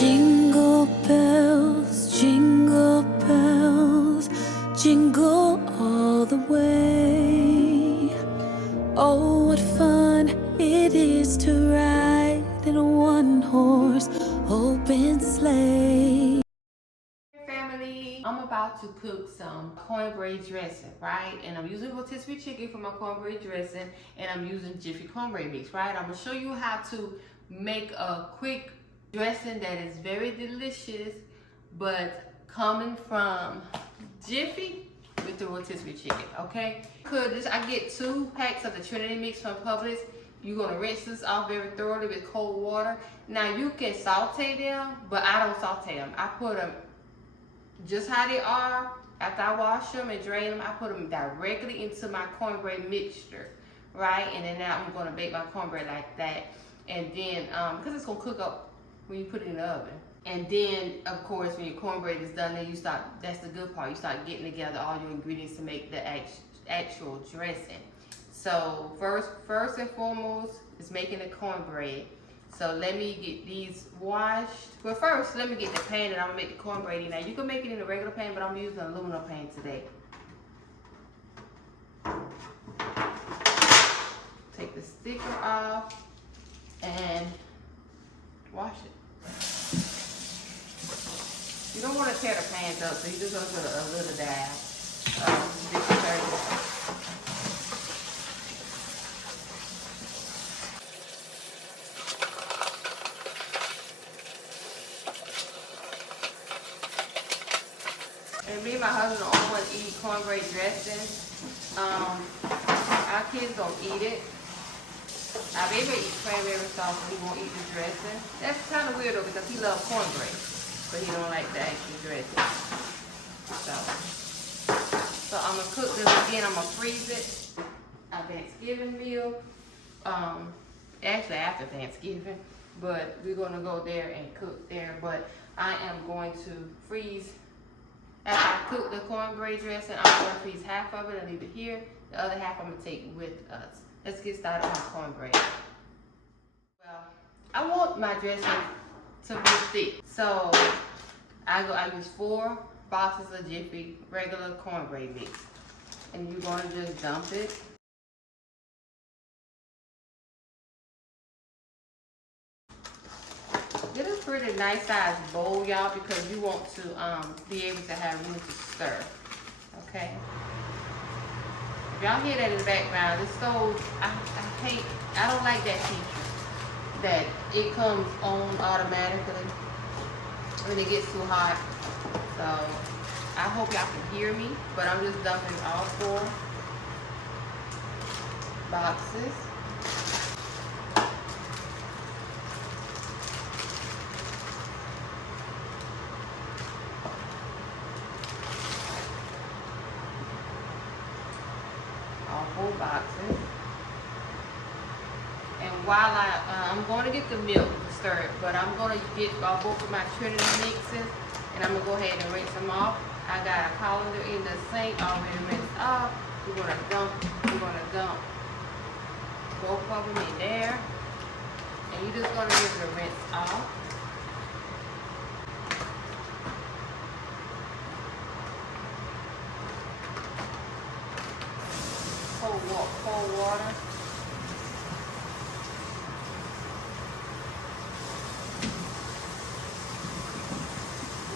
Jingle bells, jingle all the way. Oh, what fun it is to ride in a one-horse open sleigh. Family, I'm about to cook some cornbread dressing, right? And I'm using rotisserie chicken for my cornbread dressing, and I'm using Jiffy cornbread mix, right? I'm gonna show you how to make a quick dressing that is very delicious, but coming from Jiffy with the rotisserie chicken, okay? I get 2 packs of the Trinity mix from Publix. You're gonna rinse this off very thoroughly with cold water. Now you can saute them, but I don't saute them. I put them just how they are. After I wash them and drain them, I put them directly into my cornbread mixture, right? And then now I'm gonna bake my cornbread like that. And then, because it's gonna cook up when you put it in the oven. And then, of course, when your cornbread is done, then you start, that's the good part, you start getting together all your ingredients to make the actual dressing. So first and foremost is making the cornbread. So let me get these washed. Well, first, let me get the pan that I'm gonna make the cornbread in. Now, you can make it in a regular pan, but I'm using an aluminum pan today. Take the sticker off and wash it. You don't want to tear the pans up, so you're just gonna put a little dab of this detergent. And me and my husband are only one to eat cornbread dressing. Our kids don't eat it. Our baby eats cranberry sauce, but he won't eat the dressing. That's kind of weird though, because he loves cornbread, but he don't like the actual dressing. So I'm gonna cook this again. I'm gonna freeze it. Our Thanksgiving meal. Actually after Thanksgiving, but we're gonna go there and cook there. But I am going to freeze. After I cook the cornbread dressing, I'm going to freeze half of it and leave it here. The other half I'm going to take with us. Let's get started on my cornbread. Well, I want my dressing to be thick. So I use 4 boxes of Jiffy regular cornbread mix. And you're going to just dump it. Get a pretty nice size bowl, y'all, because you want to be able to have room to stir. Okay. If y'all hear that in the background, the stove, I don't like that feature. That it comes on automatically when it gets too hot. So I hope y'all can hear me, but I'm just dumping all 4 boxes. All 4 boxes. And while I'm going to get the milk stirred, but I'm going to get both of my Trinity mixes, and I'm going to go ahead and rinse them off. I got a colander in the sink already rinsed off. We're going to dump both of them in there. And you're just going to give it a rinse off. Cold water.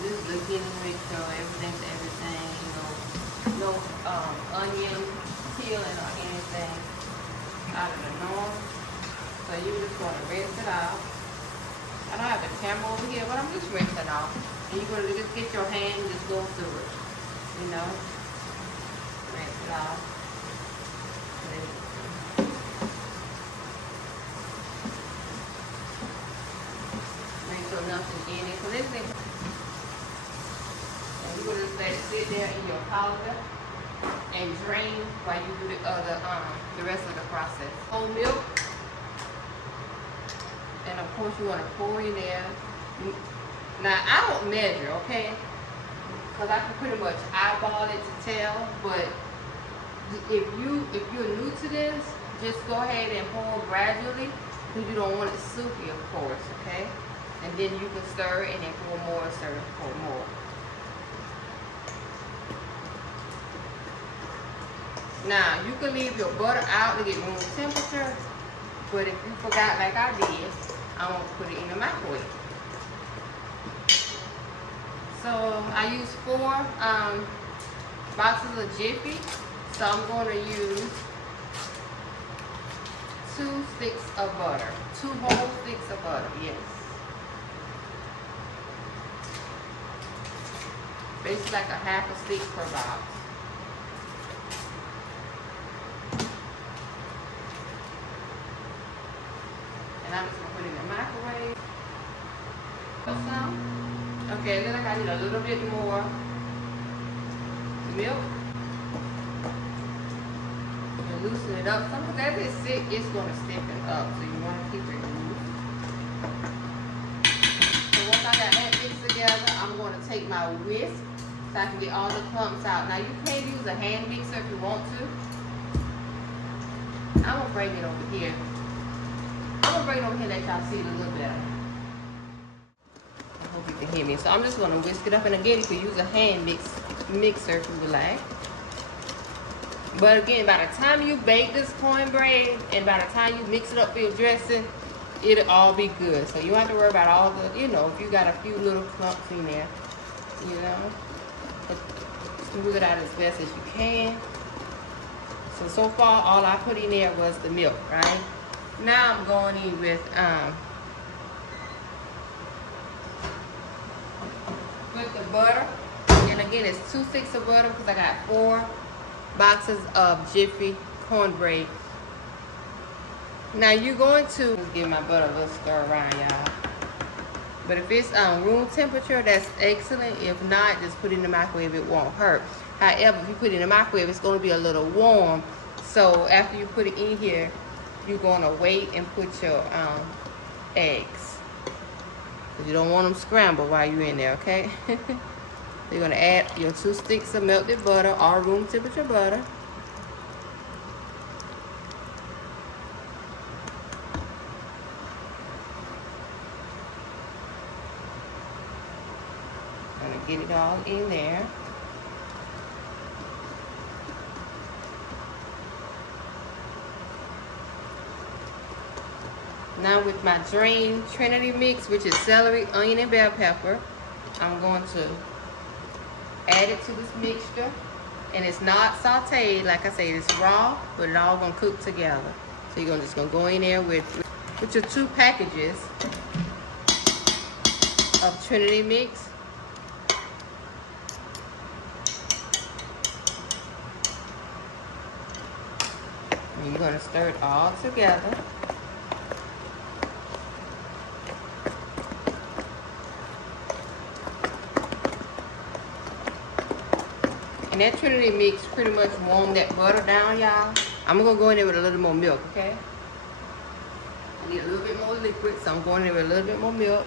This is the beginning with everything's everything, no onion peeling or anything out of the norm. So you're just going to rinse it off. I don't have a camera over here, but I'm just rinsing off. And you're going to just get your hand and just go through it, rinse it off. So nothing in it. So this thing, and you're gonna just let it sit there in your colander and drain while you do the rest of the process. Whole milk, and of course you want to pour in there. Now I don't measure, okay? Because I can pretty much eyeball it to tell. But if you're new to this, just go ahead and pour gradually, because you don't want it soupy, of course, okay? And then you can stir and then pour more, stir, pour more. Now, you can leave your butter out to get room temperature, but if you forgot like I did, I'm going to put it in the microwave. So, I use 4 boxes of Jiffy, so I'm going to use 2 sticks of butter. 2 whole sticks of butter, yes. Basically like a half a stick per box. And I'm just gonna put it in the microwave. Some. Okay, then I need a little bit more milk. And loosen it up. Sometimes if it's thick, it's gonna stiffen up, so you wanna keep it loose. So once I got that mixed together, I'm gonna take my whisk so I can get all the clumps out. Now you can use a hand mixer if you want to. I'm gonna bring it over here. I'm gonna bring it over here and let y'all see it a little better. I hope you can hear me. So I'm just gonna whisk it up, and again, you can use a hand mixer if you would like. But again, by the time you bake this cornbread and by the time you mix it up for your dressing, it'll all be good. So you don't have to worry about all the, if you got a few little clumps in there, but smooth it out as best as you can. So far, all I put in there was the milk, right? Now I'm going in with the butter. And again, it's 2 sticks of butter because I got 4 boxes of Jiffy cornbread. Now you're going to give my butter a little stir around, y'all. But if it's room temperature, that's excellent. If not, just put it in the microwave. It won't hurt. However, if you put it in the microwave, it's going to be a little warm. So after you put it in here, you're going to wait and put your eggs. You don't want them scrambled while you're in there, okay? You're going to add your 2 sticks of melted butter, or room temperature butter. I'm going to get it all in there. Now with my drained Trinity mix, which is celery, onion, and bell pepper, I'm going to add it to this mixture. And it's not sauteed, like I said, it's raw, but it's all gonna cook together. So you're just gonna go in there with your 2 packages of Trinity mix. And you're gonna stir it all together. And that Trinity mix pretty much warmed that butter down, y'all. I'm gonna go in there with a little more milk, okay? I need a little bit more liquid, so I'm going in there with a little bit more milk.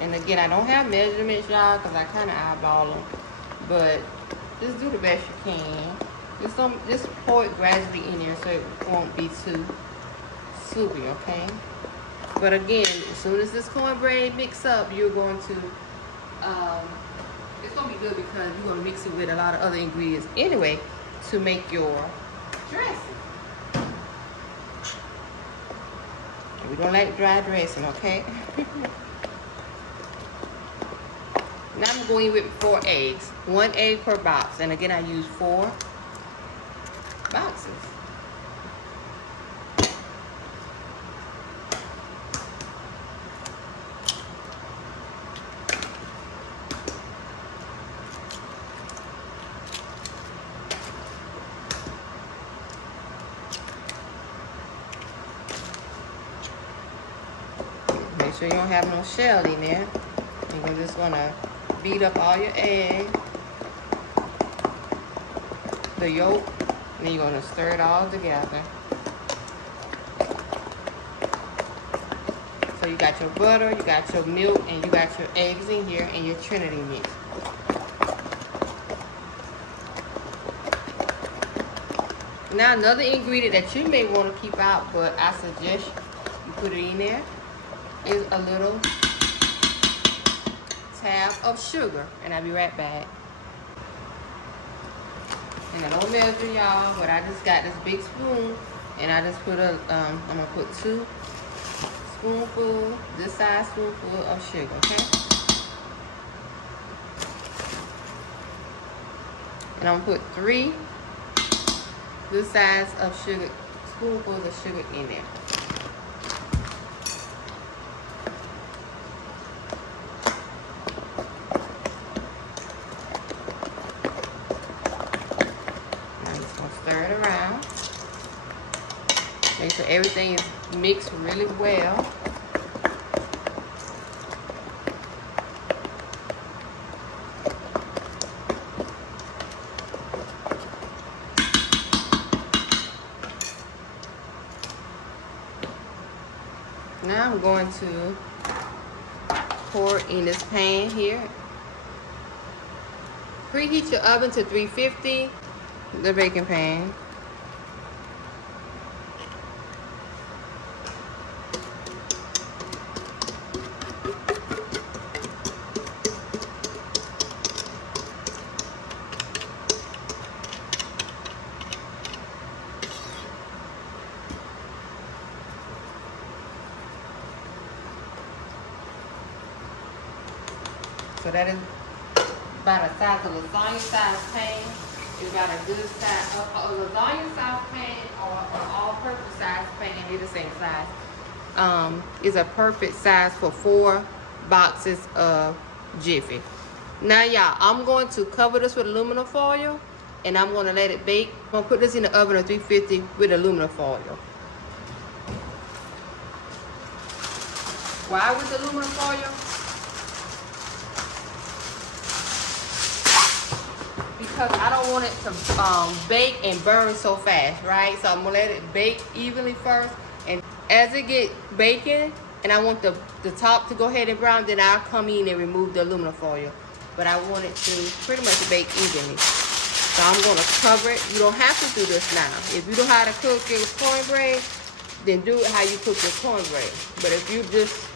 And again, I don't have measurements, y'all, because I kind of eyeball them. But just do the best you can. Just pour it gradually in there so it won't be too soupy, okay? But again, as soon as this cornbread mix up, you're going to, it's going to be good because you're going to mix it with a lot of other ingredients anyway to make your dressing. We don't like dry dressing, okay? Now I'm going with 4 eggs. 1 egg per box. And again, I use 4 boxes. Make sure you don't have no shell in there. You're just gonna beat up all your eggs, the yolk, and then you're gonna stir it all together. So you got your butter, you got your milk, and you got your eggs in here and your Trinity mix. Now another ingredient that you may want to keep out, but I suggest you put it in there, is a little tab of sugar. And I'll be right back. And I don't measure, y'all, but I just got this big spoon, and I just put I'm gonna put 2 spoonfuls, this size spoonful of sugar, okay? And I'm gonna put 3 this size of sugar, spoonfuls of sugar in there. Stir it around. Make sure everything is mixed really well. Now I'm going to pour it in this pan here. Preheat your oven to 350. The baking pan. So that is about a size of lasagna size pan. It's got a good size, a lasagna size pan or an all-purpose size pan, they're the same size. Is a perfect size for 4 boxes of Jiffy. Now, y'all, I'm going to cover this with aluminum foil, and I'm going to let it bake. I'm going to put this in the oven at 350 with aluminum foil. Why with aluminum foil? Because I don't want it to bake and burn so fast, right? So I'm gonna let it bake evenly first, and as it get baking, and I want the top to go ahead and brown, then I'll come in and remove the aluminum foil. But I want it to pretty much bake evenly. So I'm gonna cover it. You don't have to do this now. If you know how to cook your cornbread, then do it how you cook your cornbread. But if you just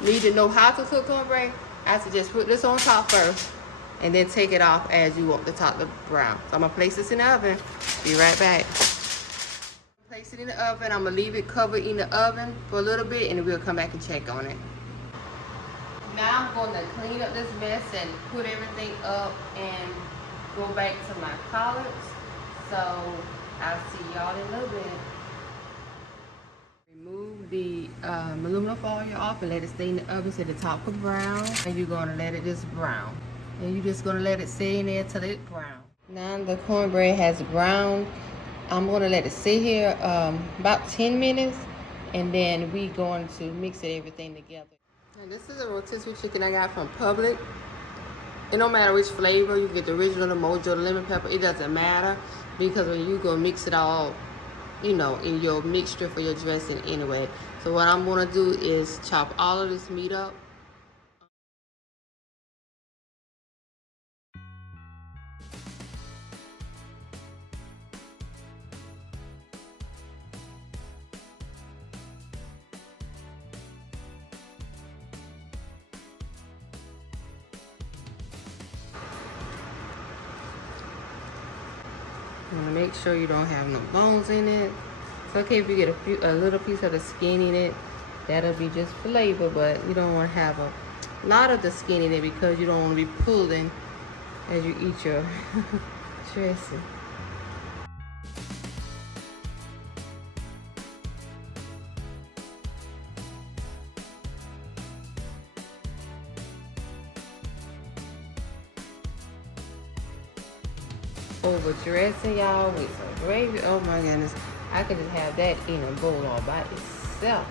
need to know how to cook cornbread, I suggest put this on top first, and then take it off as you want the top to brown. So I'm gonna place this in the oven. Be right back. Place it in the oven. I'm gonna leave it covered in the oven for a little bit, and then we'll come back and check on it. Now I'm gonna clean up this mess and put everything up and go back to my collards. So I'll see y'all in a little bit. Remove the aluminum foil off and let it stay in the oven till the top is brown. And you're gonna let it just brown. And you're just gonna let it sit in there till it brown. Now the cornbread has browned. I'm gonna let it sit here about 10 minutes, and then we going to mix everything together. And this is a rotisserie chicken I got from Publix. It don't matter which flavor, you get the original, the mojo, the lemon pepper, it doesn't matter, because when you go mix it all, you know, in your mixture for your dressing anyway. So what I'm gonna do is chop all of this meat up. Make sure you don't have no bones in it. It's okay if you get a little piece of the skin in it. That'll be just flavor, but you don't want to have a lot of the skin in it because you don't want to be pulling as you eat your dressing. Over dressing, y'all, with some gravy. Oh my goodness, I could just have that in a bowl all by itself.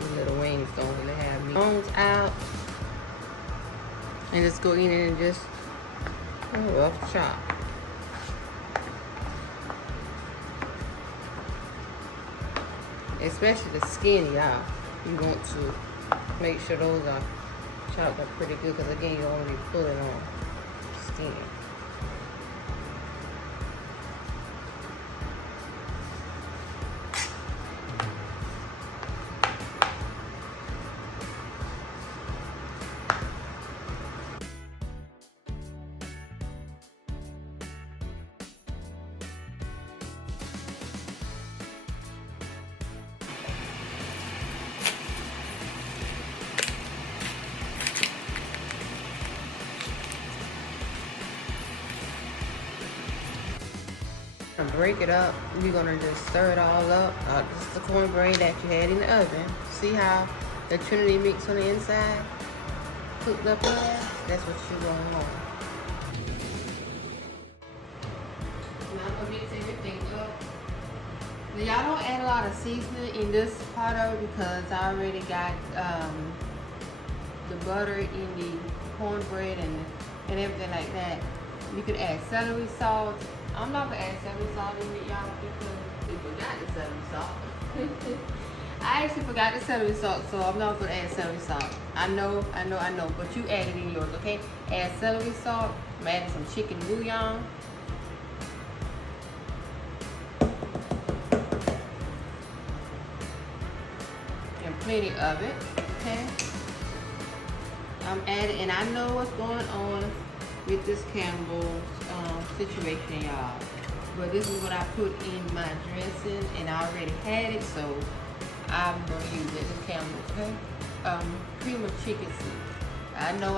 The little wings don't really have me bones out, and just go in and just rough chop. Especially the skin, y'all. You want to make sure those are chopped up pretty good, because again, you don't want to be pulling on skin. break it up, you're gonna just stir it all up. This is the cornbread that you had in the oven. See how the Trinity mix on the inside cooked up in there? That's what you're gonna want. Now I'm gonna mix everything up. Now, y'all don't add a lot of seasoning in this part of it because I already got the butter in the cornbread and everything like that. You could add celery salt. I'm not gonna add celery salt in it, y'all, because we forgot the celery salt. I actually forgot the celery salt, so I'm not gonna add celery salt. I know, but you add it in yours, okay? Add celery salt. I'm adding some chicken bouillon. And plenty of it, okay? I'm adding, and I know what's going on with this Campbell's situation, y'all. But this is what I put in my dressing, and I already had it, so I'm gonna use it. This Campbell's, okay? Cream of chicken soup. I know.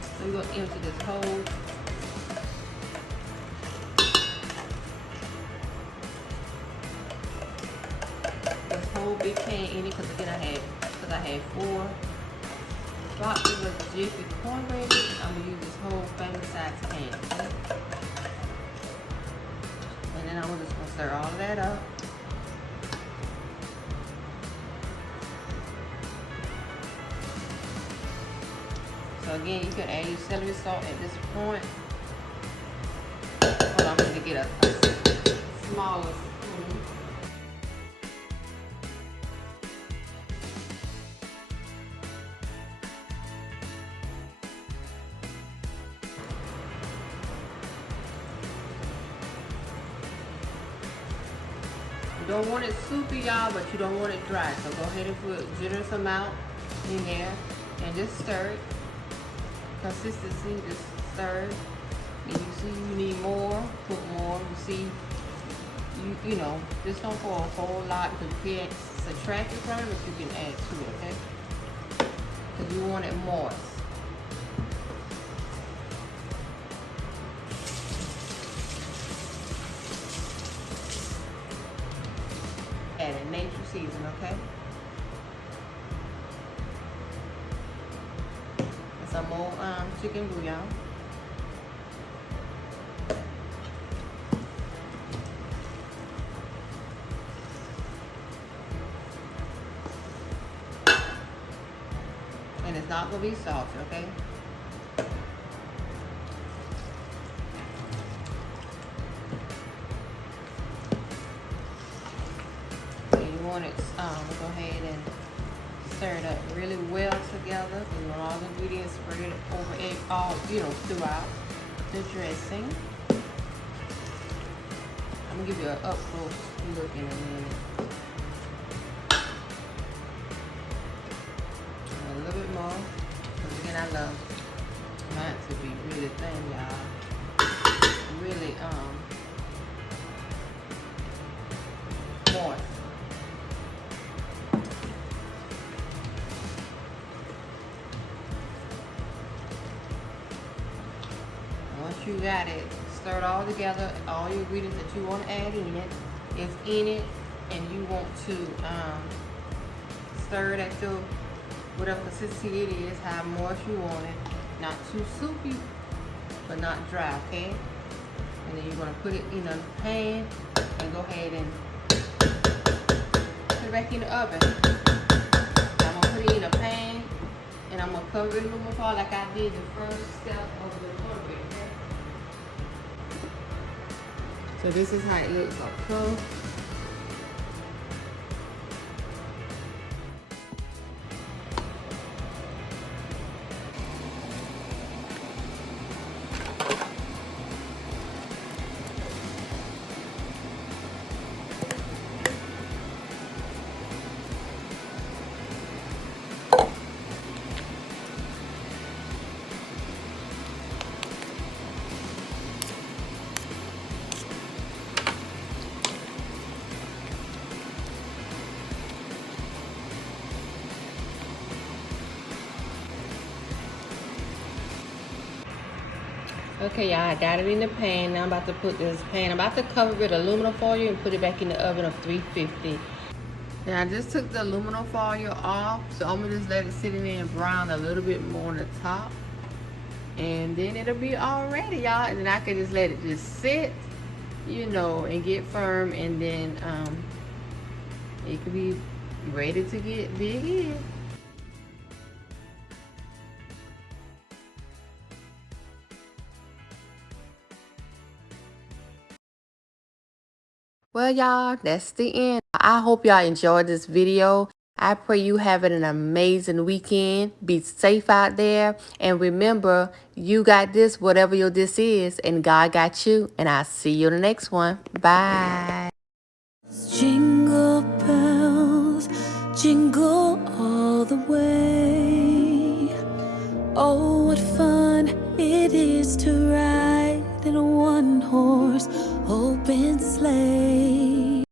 So we're gonna empty this whole. Whole big pan in it because again I had 4 boxes of Jiffy cornbread. I'm gonna use this whole family size pan, okay? And then I'm just gonna stir all of that up. So again, you can add your celery salt at this point. Hold on, I'm gonna get a smaller spoon. You don't want it soupy, y'all, but you don't want it dry. So go ahead and put a generous amount in there and just stir it. Consistency, just stir it. And you see you need more, put more. You see, you know, just don't pour a whole lot because you can't subtract it from it, but you can add to it, okay? Because you want it moist. Add nature season, okay? And some more chicken bouillon. And it's not gonna be salty, okay? Want it, go ahead and stir it up really well together. You want all the ingredients spread over it, all, you know, throughout the dressing. I'm gonna give you an up close look in a minute. A little bit more, because again, I love mine to be really thin, y'all. Really, moist. Once you got it, stir it all together, all your ingredients that you want to add in it is in it, and you want to stir it at your whatever consistency it is, how moist you want it. Not too soupy, but not dry, okay? And then you're gonna put it in a pan and go ahead and put it back in the oven. I'm gonna put it in a pan and I'm gonna cover it a little more like I did the first step of the cornbread. So this is how it looks up close. Okay, y'all, I got it in the pan. Now I'm about to put this pan. I'm about to cover it with aluminum foil and put it back in the oven of 350. Now I just took the aluminum foil off, so I'm gonna just let it sit in there and brown a little bit more on the top. And then it'll be all ready, y'all. And then I can just let it just sit, you know, and get firm, and then it could be ready to get big in. Well, y'all, that's the end. I hope y'all enjoyed this video. I pray you having an amazing weekend. Be safe out there. And remember, you got this, whatever your this is, and God got you. And I'll see you in the next one. Bye. Jingle bells, jingle all the way. Oh, what fun it is to ride in a one-horse open sleigh.